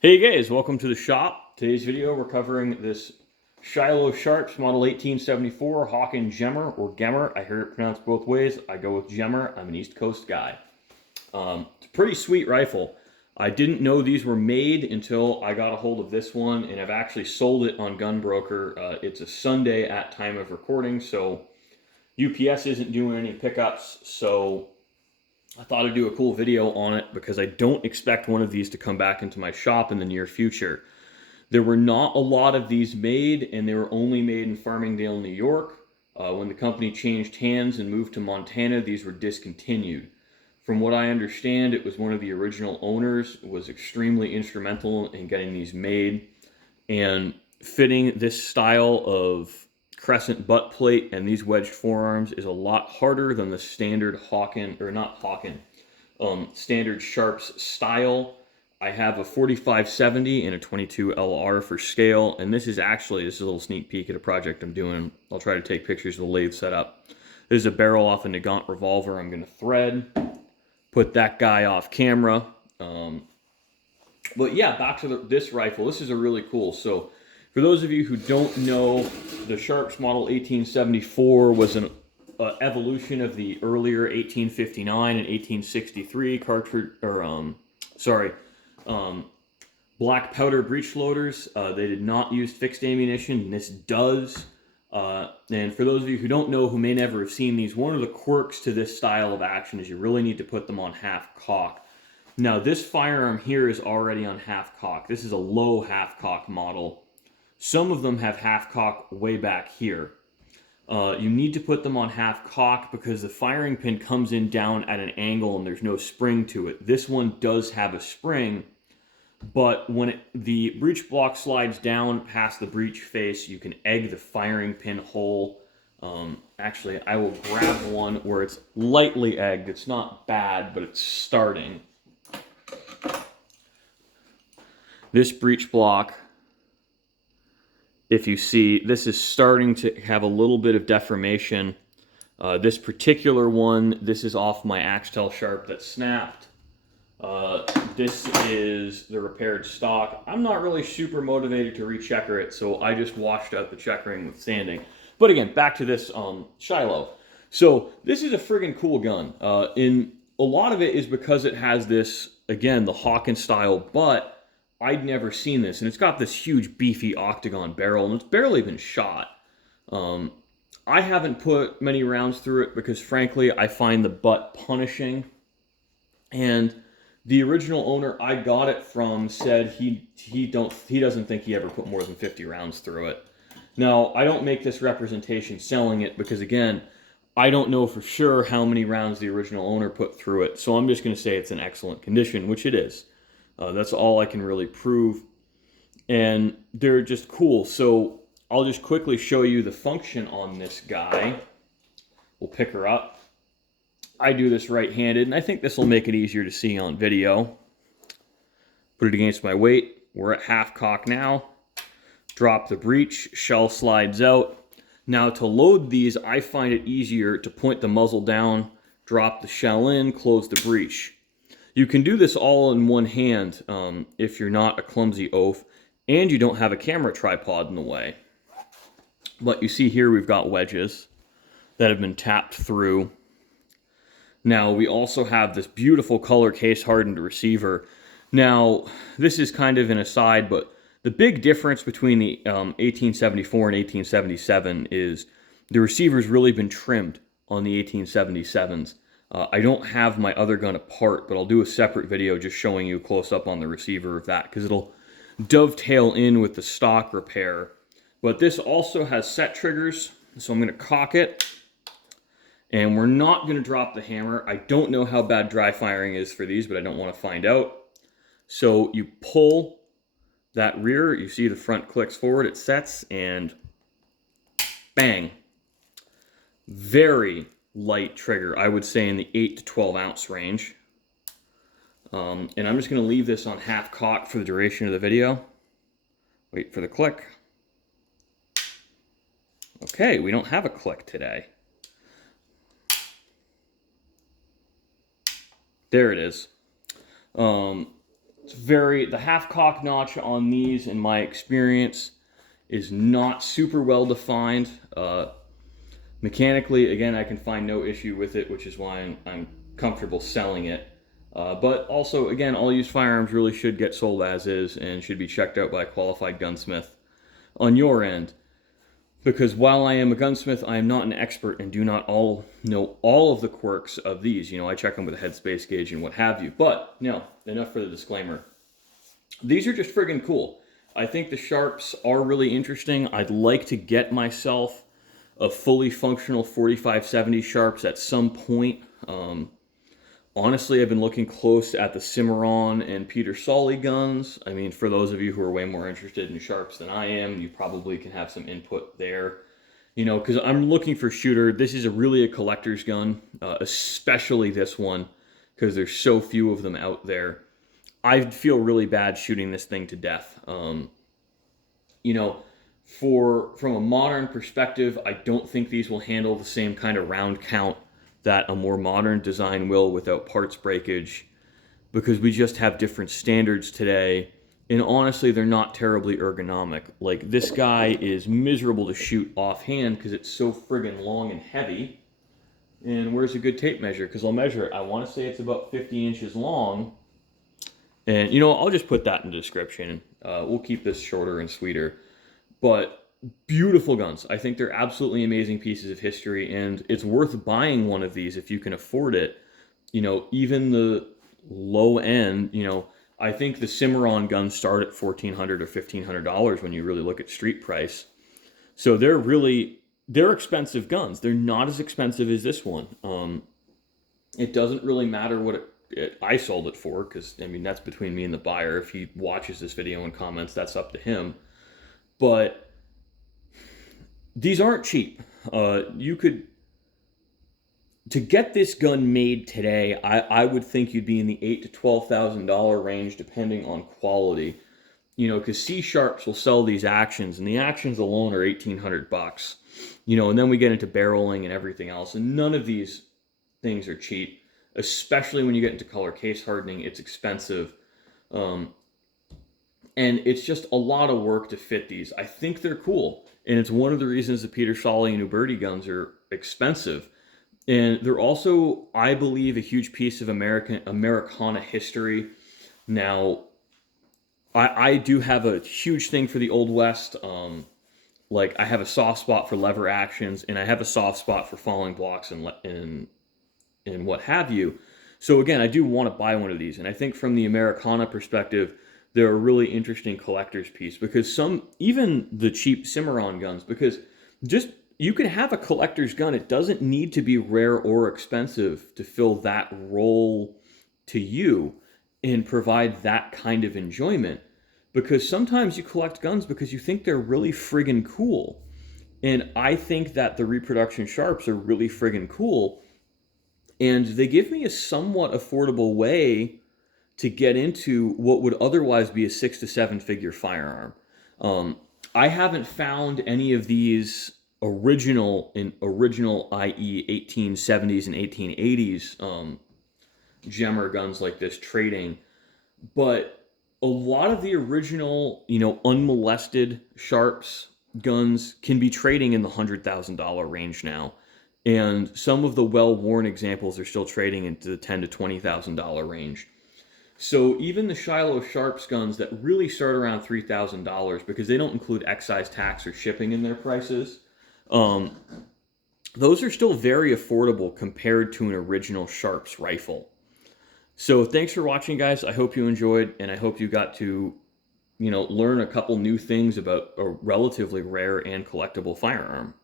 Hey guys, welcome to the shop. Today's video we're covering this Shiloh Sharps Model 1874 Hawken Gemmer or Gemmer. I hear it pronounced both ways. I go with Gemmer. I'm an East Coast guy. It's a pretty sweet rifle. I didn't know these were made until I got a hold of this one, and I've actually sold it on Gunbroker. It's a Sunday at time of recording, so UPS isn't doing any pickups, so I thought I'd do a cool video on it because I don't expect one of these to come back into my shop in the near future. There were not a lot of these made, and they were only made in Farmingdale, New York. When the company changed hands and moved to Montana, these were discontinued. From what I understand, it was one of the original owners, was extremely instrumental in getting these made, and fitting this style of crescent butt plate and these wedged forearms is a lot harder than the standard Hawken, or not Hawken, standard Sharps style. I have a 4570 and a 22 LR for scale, and this is a little sneak peek at a project I'm doing. I'll try to take pictures of the lathe setup. This is a barrel off a Nagant revolver I'm going to thread, put that guy off camera. But yeah, back to this rifle. This is a really cool. So for those of you who don't know, the Sharps Model 1874 was an evolution of the earlier 1859 and 1863 cartridge, or black powder breech loaders. They did not use fixed ammunition, and this does. And for those of you who don't know, who may never have seen these, one of the quirks to this style of action is you really need to put them on half cock. Now, this firearm here is already on half cock. This is a low half cock model. Some of them have half cock way back here. You need to put them on half cock because the firing pin comes in down at an angle and there's no spring to it. This one does have a spring, but when the breech block slides down past the breech face, you can egg the firing pin hole. Actually, I will grab one where it's lightly egged. It's not bad, but it's starting. This breech block, if you see, this is starting to have a little bit of deformation. This particular one, this is off my Axtel Sharp that snapped. This is the repaired stock. I'm not really super motivated to rechecker it, so I just washed out the checkering with sanding. But again, back to this Shiloh. So this is a friggin' cool gun. In a lot of it is because it has this, again, the Hawken style butt. I'd never seen this, and it's got this huge beefy octagon barrel, and it's barely been shot. I haven't put many rounds through it because, frankly, I find the butt punishing. And the original owner I got it from said he doesn't think he ever put more than 50 rounds through it. Now, I don't make this representation selling it because, again, I don't know for sure how many rounds the original owner put through it, so I'm just going to say it's in excellent condition, which it is. That's all I can really prove. And they're just cool. So I'll just quickly show you the function on this guy. We'll pick her up. I do this right-handed, and I think this will make it easier to see on video. Put it against my weight. We're at half cock now. Drop the breech. Shell slides out. Now to load these, I find it easier to point the muzzle down, drop the shell in, close the breech. You can do this all in one hand if you're not a clumsy oaf and you don't have a camera tripod in the way. But you see here we've got wedges that have been tapped through. Now we also have this beautiful color case hardened receiver. Now this is kind of an aside, but the big difference between the 1874 and 1877 is the receiver's really been trimmed on the 1877s. I don't have my other gun apart, but I'll do a separate video just showing you close up on the receiver of that because it'll dovetail in with the stock repair. But this also has set triggers, so I'm going to cock it, and we're not going to drop the hammer. I don't know how bad dry firing is for these, but I don't want to find out. So you pull that rear, you see the front clicks forward, it sets, and bang. Very light trigger, I would say in the 8 to 12 ounce range. And I'm just going to leave this on half cock for the duration of the video. Wait for the click. Okay, we don't have a click today. There it is. the half cock notch on these, in my experience, is not super well defined. Mechanically, again, I can find no issue with it, which is why I'm comfortable selling it. But also, again, all used firearms really should get sold as is and should be checked out by a qualified gunsmith on your end. Because while I am a gunsmith, I am not an expert and do not know all of the quirks of these. I check them with a headspace gauge and what have you. But, enough for the disclaimer. These are just friggin' cool. I think the sharps are really interesting. I'd like to get myself a fully functional 4570 sharps at some point. Honestly, I've been looking close at the Cimarron and Peter Solly guns. I mean, for those of you who are way more interested in sharps than I am, you probably can have some input there. Because I'm looking for shooter. This is really a collector's gun, especially this one, because there's so few of them out there. I feel really bad shooting this thing to death. From a modern perspective, I don't think these will handle the same kind of round count that a more modern design will without parts breakage, because we just have different standards today, and honestly, they're not terribly ergonomic. Like, this guy is miserable to shoot offhand because it's so friggin' long and heavy. And where's a good tape measure? Because I'll measure it. I want to say it's about 50 inches long. And, I'll just put that in the description. We'll keep this shorter and sweeter. But beautiful guns. I think they're absolutely amazing pieces of history, and it's worth buying one of these if you can afford it. Even the low end, I think the Cimarron guns start at $1,400 or $1,500 when you really look at street price. So they're expensive guns. They're not as expensive as this one. It doesn't really matter what I sold it for, because, that's between me and the buyer. If he watches this video and comments, that's up to him. But these aren't cheap. To get this gun made today, I would think you'd be in the $8,000 to $12,000 range, depending on quality. Because C-Sharps will sell these actions, and the actions alone are $1,800. And then we get into barreling and everything else, and none of these things are cheap, especially when you get into color case hardening. It's expensive. And it's just a lot of work to fit these. I think they're cool. And it's one of the reasons the Peter Solly and Uberti guns are expensive. And they're also, I believe, a huge piece of Americana history. Now, I do have a huge thing for the Old West. I have a soft spot for lever actions, and I have a soft spot for falling blocks and what have you. So again, I do want to buy one of these. And I think from the Americana perspective, they're a really interesting collector's piece, because even the cheap Cimarron guns, because you can have a collector's gun. It doesn't need to be rare or expensive to fill that role to you and provide that kind of enjoyment, because sometimes you collect guns because you think they're really friggin' cool. And I think that the reproduction sharps are really friggin' cool, and they give me a somewhat affordable way to get into what would otherwise be a 6 to 7 figure firearm. I haven't found any of these original, i.e. 1870s and 1880s Gemmer guns like this trading, but a lot of the original, unmolested sharps guns can be trading in the $100,000 range now. And some of the well-worn examples are still trading into the $10,000 to $20,000 range. So even the Shiloh Sharps guns that really start around $3,000, because they don't include excise tax or shipping in their prices, those are still very affordable compared to an original Sharps rifle. So thanks for watching, guys. I hope you enjoyed, and I hope you got to, learn a couple new things about a relatively rare and collectible firearm.